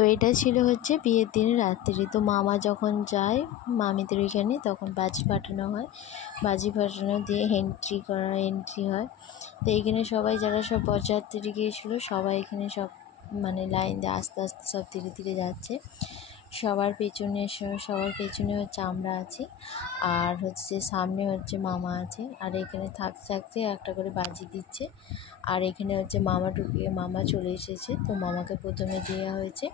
তো এটা ছিল হচ্ছে বিয়ের দিন রাত্রি। তো মামা যখন যায় মামিদের ওইখানে তখন বাজি ফাটানো হয়, বাজি ফাটানো দিয়ে এন্ট্রি হয়। তো এইখানে সবাই যারা সব বরযাত্রী গিয়েছিলো সবাই এখানে সব মানে লাইন দিয়ে আস্তে আস্তে সব ধীরে ধীরে যাচ্ছে। সবার পেছনে হচ্ছে আমরা আছি, আর হচ্ছে সামনে হচ্ছে মামা আছে। আর এখানে থাকতে থাকতে একটা করে বাজি দিচ্ছে। আর এখানে হচ্ছে মামা চলে এসেছে, তো মামাকে প্রথমে দেওয়া হয়েছে,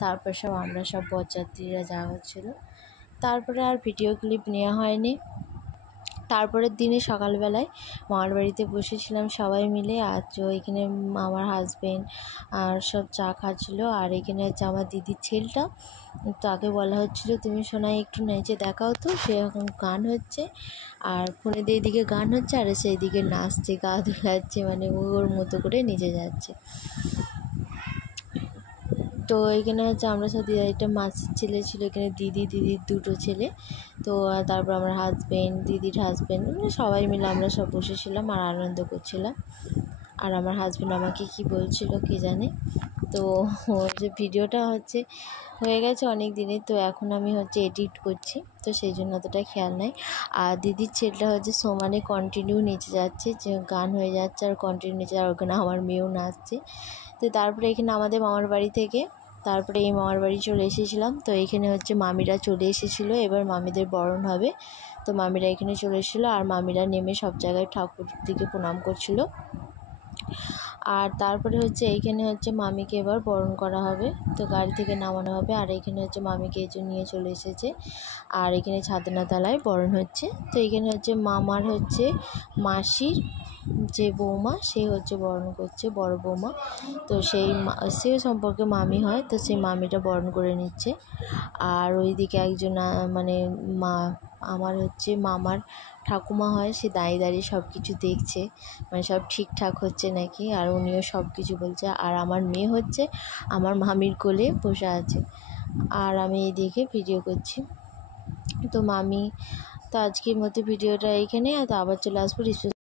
তারপর আমরা সব বরযাত্রীরা যাওয়া হচ্ছিলো। তারপরে আর ভিডিও ক্লিপ নেওয়া হয়নি। তারপরের দিনে সকালবেলায় মামার বাড়িতে বসেছিলাম সবাই মিলে। আর তো এখানে আমার হাজবেন্ড আর সব চা খাচ্ছিলো। আর এখানে হচ্ছে আমার দিদির ছেলেটা, তাকে বলা হচ্ছিলো তুমি সোনাই একটু নেচে দেখাও। তো সে এখন গান হচ্ছে, আর ফোনে দিয়ে এদিকে গান হচ্ছে আর সেই দিকে নাচছে, গা দোলাচ্ছে, মানে ওর মতো করে নিচে যাচ্ছে। তো এখানে হচ্ছে আমরা সব একটা মাসির ছেলে ছিল, এখানে দিদির দুটো ছেলে। তো তারপর আমার দিদির হাজব্যান্ড, মানে সবাই মিলে আমরা সব বসেছিলাম আর আনন্দ করছিলাম। আর আমার হাজব্যান্ড আমাকে কি বলছিল কে জানে। তো যে ভিডিওটা হচ্ছে হয়ে গেছে অনেক দিনের, তো এখন আমি হচ্ছে এডিট করছি, তো সেই জন্য অতটা খেয়াল নাই। আর দিদির ছেলেটা হচ্ছে সমানে কন্টিনিউ নিচে যাচ্ছে, যে গান হয়ে যাচ্ছে আর কন্টিনিউ নিচে, আর ওখানে আমার মেয়েও নাচছে। তো তারপরে এখানে আমাদের মামার বাড়ি থেকে তারপরে এই মামার বাড়ি চলে এসেছিলাম। তো এখানে হচ্ছে মামিরা চলে এসেছিলো, এবার মামিদের বরণ হবে। তো মামিরা এখানে চলে এসেছিলো, আর মামিরা নেমে সব জায়গায় ঠাকুর দিকে প্রণাম করছিল। আর তারপরে হচ্ছে এইখানে হচ্ছে মামিকে এবার বরণ করা হবে, তো গাড়ি থেকে নামানো হবে। আর এখানে হচ্ছে মামিকে নিয়ে চলে এসেছে, আর এখানে ছাদনা তলায় বরণ হচ্ছে। তো এখানে হচ্ছে মামার হচ্ছে মাসির যে বৌমা, সে হচ্ছে বরণ করছে, বড় বৌমা। তো সে সম্পর্কে মামি হয়, তো সেই মামিটা বরণ করে নিচ্ছে। আর ওইদিকে একজন মানে আমার হচ্ছে মামার ঠাকুমা হয়, সে দাঁড়িয়ে দাঁড়িয়ে সব কিছু দেখছে, মানে সব ঠিকঠাক হচ্ছে নাকি, আর উনিও সব কিছু বলছে। আর আমার মেয়ে হচ্ছে আমার মামির কোলে বসে আছে, আর আমি এইদিকে ভিডিও করছি। তো আজকের মতো ভিডিওটা এইখানে, আর তো আবার চলে আসবো